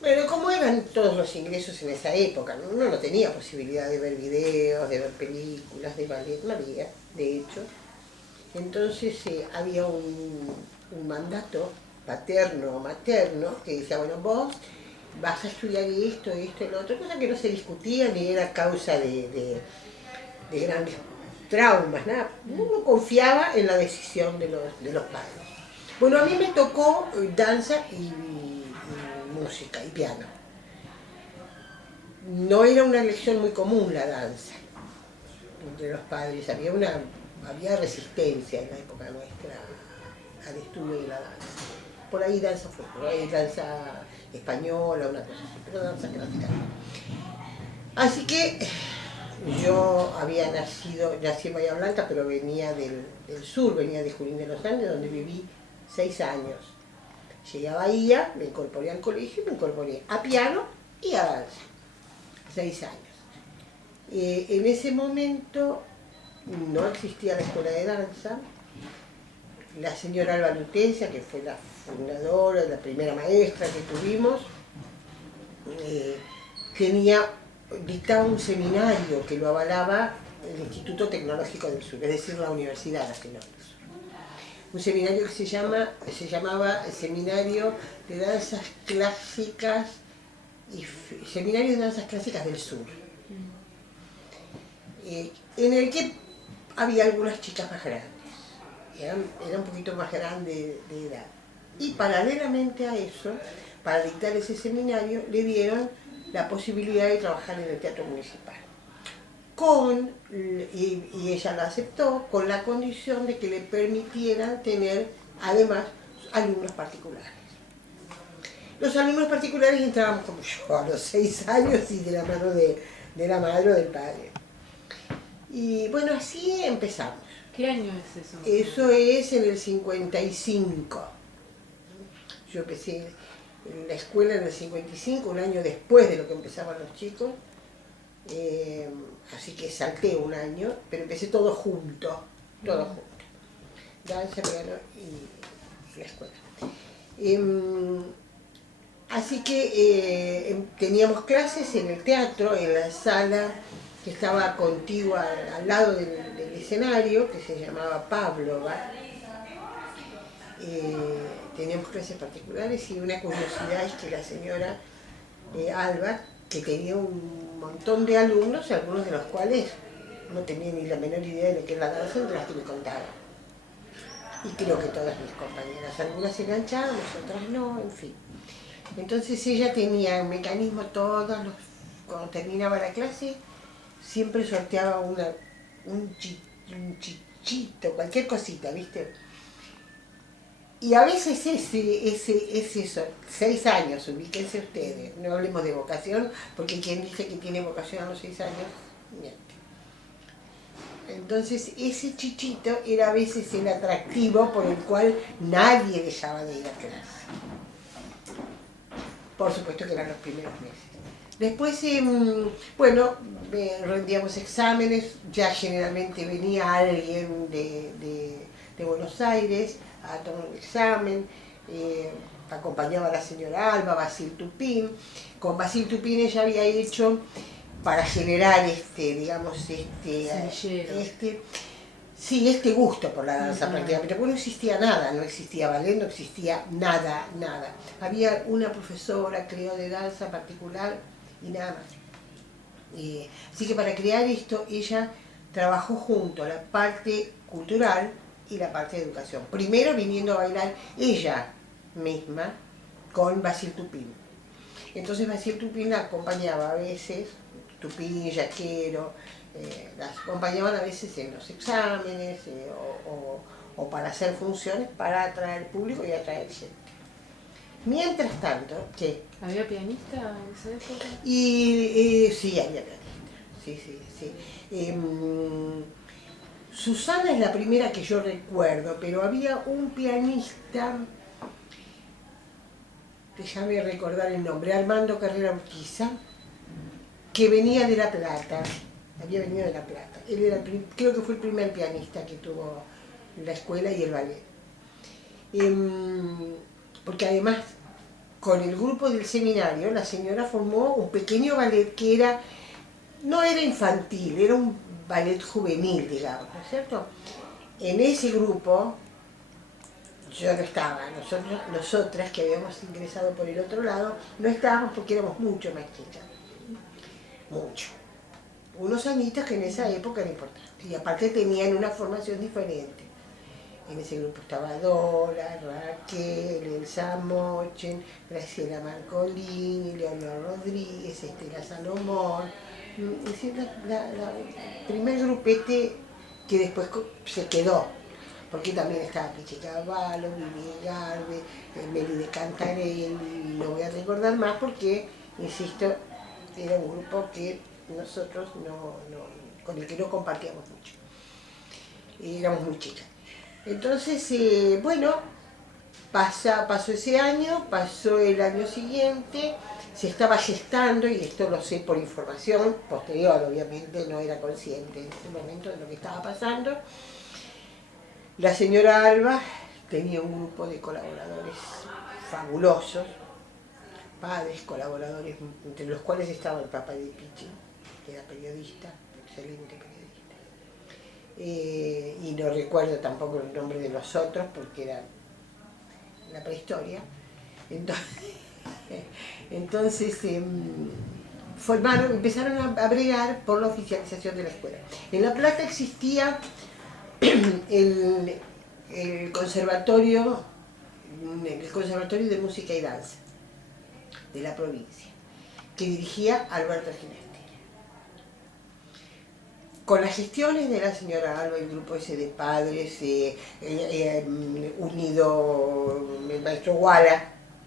Bueno, como eran todos los ingresos en esa época, ¿no? Uno no tenía posibilidad de ver videos, de ver películas, de ballet, no había, de hecho. Entonces había un mandato paterno o materno que decía, bueno, vos vas a estudiar esto, esto y lo otro, cosa que no se discutía ni era causa de grandes traumas, nada. Uno confiaba en la decisión de los padres. Bueno, a mí me tocó danza y música y piano. No era una elección muy común la danza entre los padres, había resistencia en la época nuestra al estudio de la danza. Por ahí danza fue, por ahí danza española, una cosa así, pero danza clásica. Así que yo había nací en Bahía Blanca, pero venía del sur, venía de Junín de los Andes, donde viví 6 años. Llegué a Bahía, me incorporé al colegio, me incorporé a piano y a danza. 6 años. En ese momento no existía la escuela de danza. La señora Alba Lutencia, que fue la fundadora, la primera maestra que tuvimos, dictaba un seminario que lo avalaba el Instituto Tecnológico del Sur, es decir, la Universidad Nacional del Sur. Un seminario que se llamaba Seminario de Danzas Clásicas Seminario de Danzas Clásicas del Sur, en el que había algunas chicas más grandes, era un poquito más grande de edad. Y paralelamente a eso, para dictar ese seminario, le dieron la posibilidad de trabajar en el Teatro Municipal. Y ella lo aceptó con la condición de que le permitieran tener, además, alumnos particulares. Los alumnos particulares entrábamos como yo, a los 6 años y de la mano de la madre o del padre. Y bueno, así empezamos. ¿Qué año es eso? Eso es en el 55. Yo empecé en la escuela en el 55, un año después de lo que empezaban los chicos. Así que salté un año, pero empecé todo junto. Danza, piano y la escuela. Así que teníamos clases en el teatro, en la sala que estaba contigua al lado del escenario, que se llamaba Pavlova. Teníamos clases particulares y una curiosidad es que la señora Alba, que tenía un montón de alumnos, algunos de los cuales no tenían ni la menor idea de lo que era la danza, de las que me contaban. Y creo que todas mis compañeras, algunas se enganchaban, otras no, en fin. Entonces ella tenía un mecanismo cuando terminaba la clase, siempre sorteaba un chichito, cualquier cosita, ¿viste? Y a veces es eso, 6 años, ubíquense ustedes, no hablemos de vocación, porque quien dice que tiene vocación a los 6 años, miente. Entonces ese chichito era a veces el atractivo por el cual nadie dejaba de ir a clase. Por supuesto que eran los primeros meses. Después, bueno, rendíamos exámenes, ya generalmente venía alguien de Buenos Aires a tomar un examen, acompañaba a la señora Alba, Basil Tupín. Con Basil Tupín ella había hecho, para generar este gusto por la danza prácticamente, porque no existía nada, no existía ballet, no existía nada. Había una profesora, creo, de danza particular y nada más. Así que para crear esto, ella trabajó junto a la parte cultural y la parte de educación. Primero viniendo a bailar ella misma con Basil Tupín. Entonces Basil Tupín la acompañaba a veces, Tupín, Yaquero, las acompañaban a veces en los exámenes o para hacer funciones para atraer público y atraer gente. Mientras tanto, ¿qué? ¿Había pianista en esa época? Sí, había pianista. Sí. Susana es la primera que yo recuerdo, pero había un pianista, déjame recordar el nombre, Armando Carrera Urquiza, que venía de La Plata, había venido de La Plata. Él era, creo que fue el primer pianista que tuvo la escuela y el ballet. Porque además con el grupo del seminario, la señora formó un pequeño ballet que no era infantil, era un ballet juvenil, digamos, ¿no es cierto? En ese grupo yo no estaba, nosotras que habíamos ingresado por el otro lado, no estábamos porque éramos mucho más chicas, mucho. Unos añitos que en esa época era importante, y aparte tenían una formación diferente. En ese grupo estaba Dora, Raquel, Elsa Mochen, Graciela Marcolini, Leonor Rodríguez, Estela Salomón. Es decir, el primer grupete que después se quedó, porque también estaba Pichi Cavallo, Vivi Garbe, Meli de Cantarelli, y no voy a recordar más porque, insisto, era un grupo que nosotros con el que no compartíamos mucho. Y éramos muy chicas. Entonces, bueno, pasó ese año, pasó el año siguiente, se estaba gestando, y esto lo sé por información posterior, obviamente no era consciente en ese momento de lo que estaba pasando. La señora Alba tenía un grupo de colaboradores fabulosos, padres, colaboradores, entre los cuales estaba el papá de Pichi, que era periodista, excelente periodista. Y no recuerdo tampoco el nombre de los otros porque era la prehistoria. Entonces empezaron a bregar por la oficialización de la escuela. En La Plata existía el conservatorio de música y danza de la provincia, que dirigía Alberto Ginastera. Con las gestiones de la señora Alba, el grupo ese de padres, unido el maestro Guala,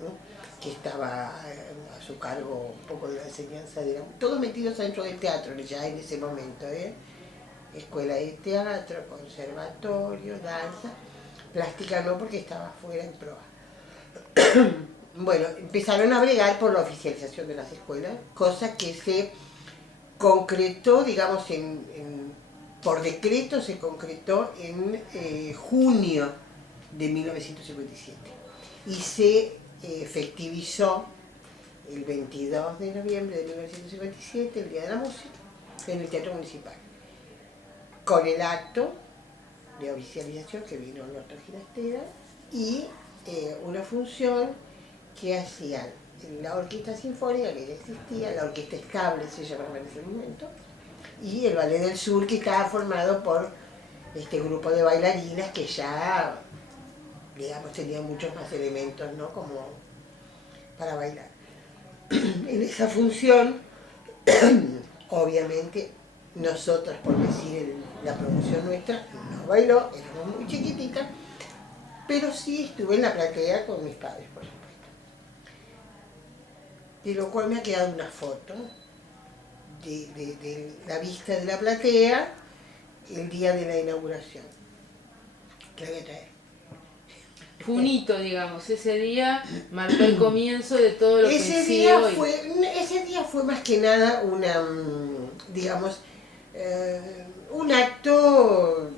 ¿no?, que estaba a su cargo un poco de la enseñanza, todos metidos dentro del teatro ya en ese momento, escuela de teatro, conservatorio, danza, plástica no porque estaba fuera en proa. Bueno, empezaron a bregar por la oficialización de las escuelas, cosa que se concretó, digamos, por decreto se concretó en junio de 1957 y se efectivizó el 22 de noviembre de 1957, el Día de la Música, en el Teatro Municipal, con el acto de oficialización que vino Alberto Ginastera y una función que hacían la orquesta sinfónica que ya existía, la orquesta estable se llamaba en ese momento, y el Ballet del Sur, que estaba formado por este grupo de bailarinas que ya, digamos, tenían muchos más elementos, ¿no?, como para bailar. En esa función, obviamente, nosotras, por decir la promoción nuestra, no bailó, éramos muy chiquititas, pero sí estuve en la platea con mis padres, por supuesto. De lo cual me ha quedado una foto de la vista de la platea el día de la inauguración, que la voy a traer. Fue un hito, digamos, ese día marcó el comienzo de todo lo que sigue hoy. Ese día fue más que nada digamos, un acto,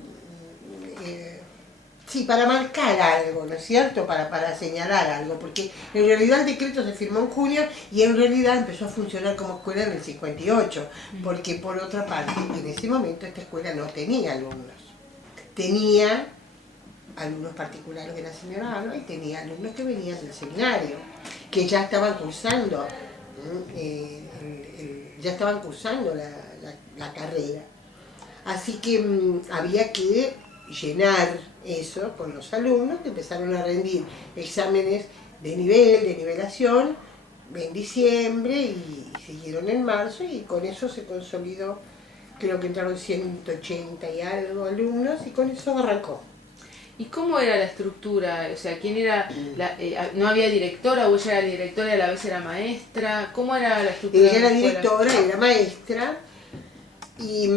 sí, para marcar algo, ¿no es cierto?, para señalar algo, porque en realidad el decreto se firmó en junio y en realidad empezó a funcionar como escuela en el 58, porque por otra parte, en ese momento esta escuela no tenía alumnos, tenía alumnos particulares de la señora Alba y tenía alumnos que venían del seminario, que ya estaban cursando, la carrera. Así que había que llenar eso con los alumnos, que empezaron a rendir exámenes de nivelación en diciembre y siguieron en marzo, y con eso se consolidó, creo que entraron 180 y algo alumnos, y con eso arrancó. ¿Y cómo era la estructura? O sea, ¿quién era no había directora o ella era directora y a la vez era maestra? ¿Cómo era la estructura? Ella era directora, era maestra, y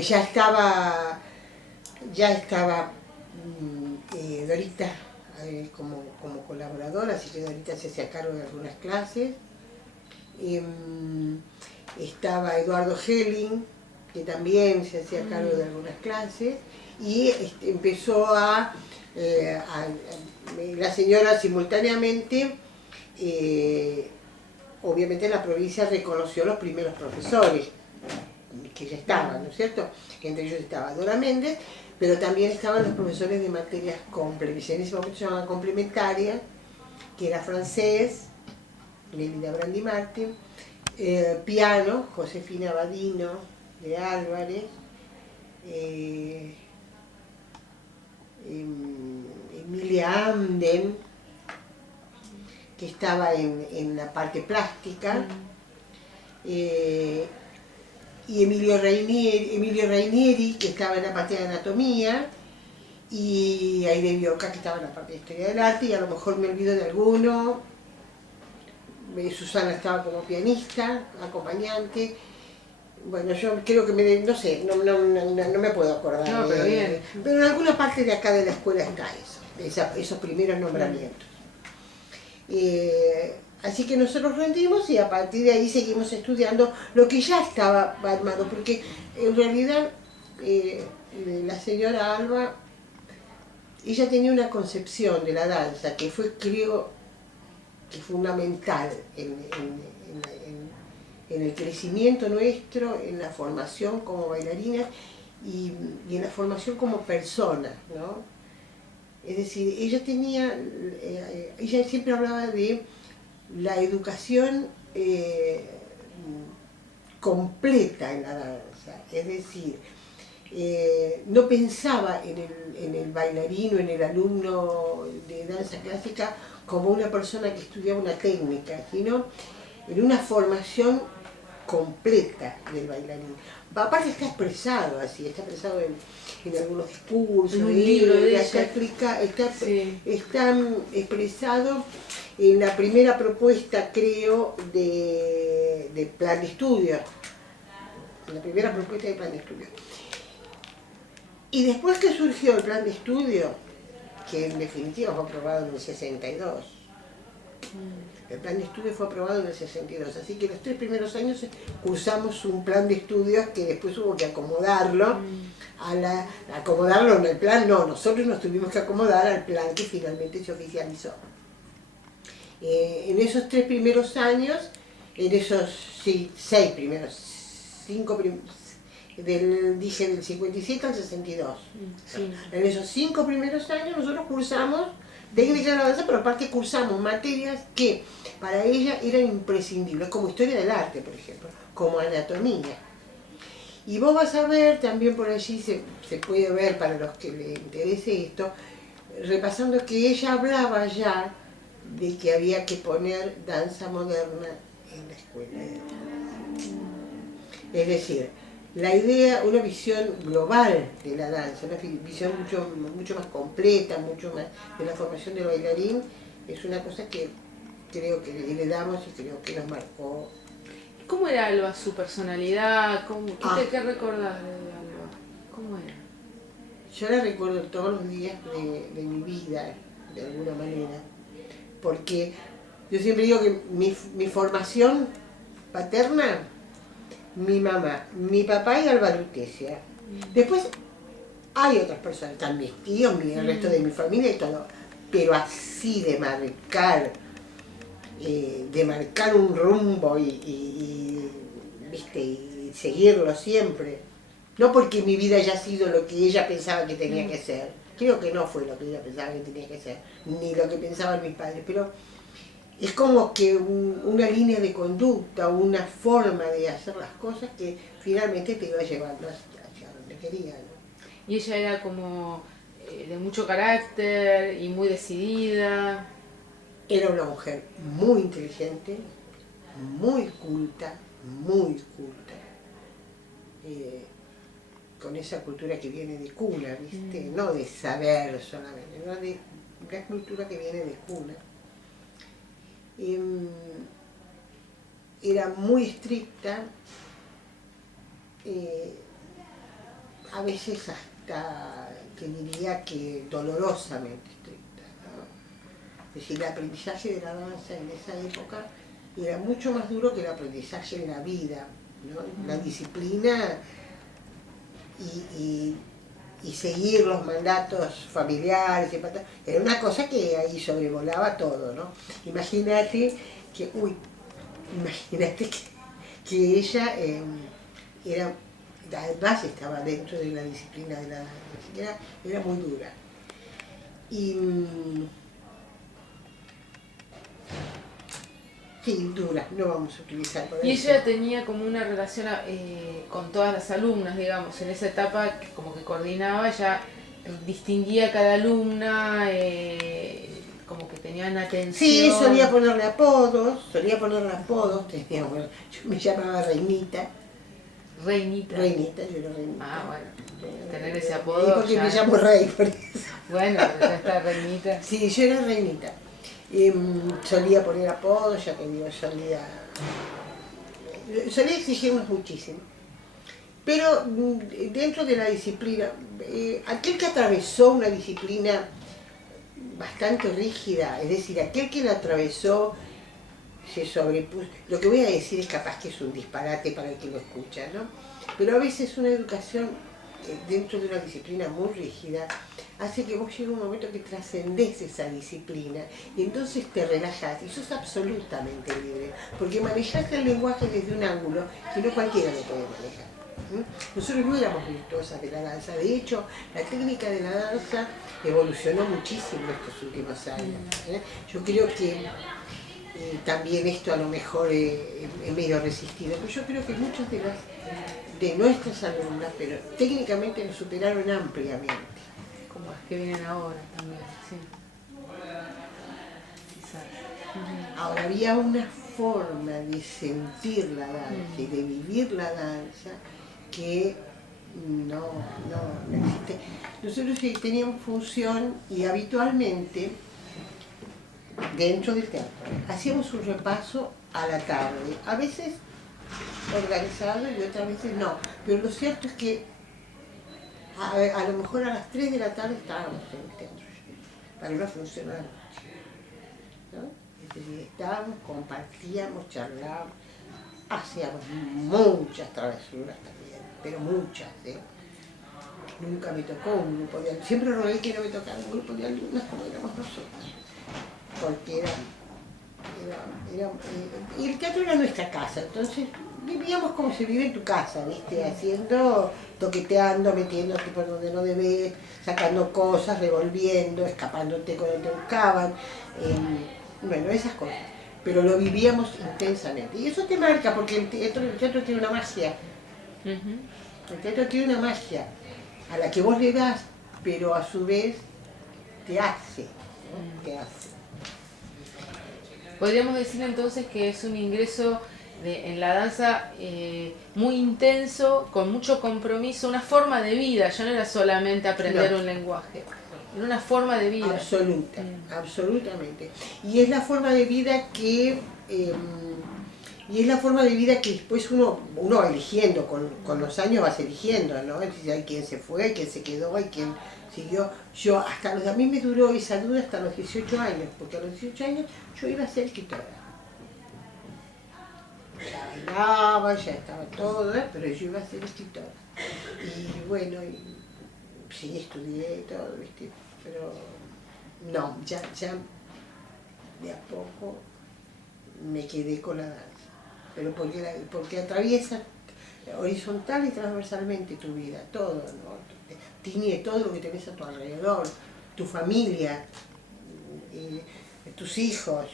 ya estaba Dorita como colaboradora, así que Dorita se hacía cargo de algunas clases. Estaba Eduardo Helling, que también se hacía cargo de algunas clases, y empezó a La señora simultáneamente, obviamente la provincia reconoció los primeros profesores que ya estaban, ¿no es cierto? Entre ellos estaba Dora Méndez, pero también estaban los profesores de materias complementarias, en ese momento se llamaban complementarias, que era francés, Lelida Brandi Martin, piano, Josefina Badino de Álvarez, Emilia Amden, que estaba en la parte plástica, y Emilio Rainieri, que estaba en la parte de anatomía, y Aide Bioca, que estaba en la parte de historia del arte, y a lo mejor me olvido de alguno. Susana estaba como pianista, acompañante. Bueno, yo creo que no sé, no me puedo acordar. No, pero bien. Pero en alguna parte de acá de la escuela está eso, esos primeros nombramientos. Así que nosotros rendimos y a partir de ahí seguimos estudiando lo que ya estaba armado, porque en realidad la señora Alba, ella tenía una concepción de la danza que fue, creo, que fundamental en el crecimiento nuestro, en la formación como bailarinas y en la formación como personas, ¿no? Es decir, ella siempre hablaba de la educación completa en la danza, es decir, no pensaba en el bailarín o en el alumno de danza clásica como una persona que estudiaba una técnica, sino en una formación completa del bailarín. Aparte está expresado así, está expresado en algunos discursos, en un libro de ella. Está expresado en la primera propuesta, creo, de plan de estudio. En la primera propuesta de plan de estudio. Y después que surgió el plan de estudio, que en definitiva fue aprobado en el 62, el plan de estudio fue aprobado en el 62, así que los 3 primeros años cursamos un plan de estudios que después hubo que acomodarlo, acomodarlo en el plan, no, nosotros nos tuvimos que acomodar al plan que finalmente se oficializó. En esos 3 primeros años, en esos 6 primeros, 5 primeros, dije del 57 al 62. Sí. En esos 5 primeros años nosotros cursamos técnica de la danza, pero aparte cursamos materias que para ella eran imprescindibles, como historia del arte, por ejemplo, como anatomía. Y vos vas a ver, también por allí se puede ver, para los que les interese esto, repasando que ella hablaba ya de que había que poner danza moderna en la escuela de danza. Es decir, la idea, una visión global de la danza, una visión mucho más completa, mucho más de la formación del bailarín, es una cosa que creo que le damos y creo que nos marcó. ¿Cómo era Alba, su personalidad? ¿Qué recordás de Alba? ¿Cómo era? Yo la recuerdo todos los días de mi vida, de alguna manera, porque yo siempre digo que mi formación paterna, mi mamá, mi papá y Alba Lutecia. Después hay otras personas, están mis tíos, el resto de mi familia y todo, pero así de marcar un rumbo y seguirlo siempre. No porque mi vida haya sido lo que ella pensaba que tenía que ser, creo que no fue lo que ella pensaba que tenía que ser, ni lo que pensaban mis padres, pero es como que una línea de conducta, una forma de hacer las cosas que finalmente te iba llevando hacia donde quería, ¿no? Y ella era como de mucho carácter y muy decidida. Era una mujer muy inteligente, muy culta, con esa cultura que viene de cuna, ¿viste? No de saber solamente, no de la cultura que viene de cuna. Era muy estricta, a veces hasta, te diría que dolorosamente estricta, ¿no? Es decir, el aprendizaje de la danza en esa época era mucho más duro que el aprendizaje en la vida, ¿no? La disciplina y y seguir los mandatos familiares, era una cosa que ahí sobrevolaba todo, ¿no? Imagínate que, que ella era, además estaba dentro de la disciplina de la danza, era muy dura. Y sí, dura, no vamos a utilizar por Y eso. ella tenía como una relación con todas las alumnas, digamos, en esa etapa como que coordinaba, ella distinguía a cada alumna, como que tenían atención. Sí, solía ponerle apodos, tenía, bueno, yo me llamaba Reinita. Reinita. Reinita, yo era Reinita. Ah, bueno, tener ese apodo. Porque ya... me llamo Rey, por eso. Bueno, pero ya está Reinita. Sí, yo era Reinita. Solía poner apodos, ya te digo, solía exigirnos muchísimo. Pero dentro de la disciplina, aquel que atravesó una disciplina bastante rígida, es decir, aquel que la atravesó se sobrepuso. Lo que voy a decir es capaz que es un disparate para el que lo escucha, ¿no? Pero a veces una educación dentro de una disciplina muy rígida hace que vos llegue un momento que trascendés esa disciplina y entonces te relajás y sos absolutamente libre, porque manejás el lenguaje desde un ángulo que no cualquiera lo puede manejar. Nosotros no éramos virtuosas de la danza, de hecho la técnica de la danza evolucionó muchísimo en estos últimos años. Yo creo que también esto a lo mejor es medio resistido, pero yo creo que muchas de nuestras alumnas, pero técnicamente nos superaron ampliamente. Como las que vienen ahora también, sí. Ahora había una forma de sentir la danza y de vivir la danza que no existe. Nosotros teníamos función y habitualmente dentro del teatro hacíamos un repaso a la tarde, a veces organizado y otras veces no, pero lo cierto es que a lo mejor a las 3 de la tarde estábamos en el teatro para una función a la noche, ¿no? Es decir, estábamos, compartíamos, charlábamos, hacíamos muchas travesuras también, pero muchas, ¿eh? Nunca me tocó un grupo de alumnos, siempre rogué que no me tocara un grupo de alumnas como éramos nosotros, porque y el teatro era nuestra casa, entonces vivíamos como se vive en tu casa, ¿viste? Toqueteando, metiéndote por donde no debes, sacando cosas, revolviendo, escapándote cuando te buscaban, bueno, esas cosas. Pero lo vivíamos intensamente. Y eso te marca, porque el teatro tiene una magia. El teatro tiene una magia a la que vos le das, pero a su vez te hace, ¿no? Te hace. Podríamos decir entonces que es un ingreso en la danza muy intenso, con mucho compromiso, una forma de vida, ya no era solamente aprender un lenguaje, era una forma de vida. Absoluta, absolutamente. Y es la forma de vida que después uno va eligiendo, con los años vas eligiendo, ¿no? Hay quien se fue, hay quien se quedó, hay quien siguió. A mí me duró esa duda hasta los 18 años, porque a los 18 años yo iba a ser escritora. Ya bailaba, ya estaba todo, pero yo iba a ser escritora. Y bueno, sí, estudié y todo, ¿viste? Pero no, ya de a poco me quedé con la danza. Pero porque atraviesa horizontal y transversalmente tu vida, todo, ¿no? Tiñe todo lo que tenés a tu alrededor, tu familia, tus hijos.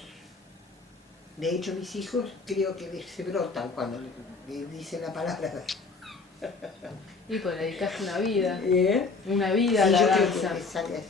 De hecho, mis hijos creo que se brotan cuando le dicen la palabra. Y pues le dedicaste una vida, ¿Eh? una vida Sí, a la yo danza. creo que sale así.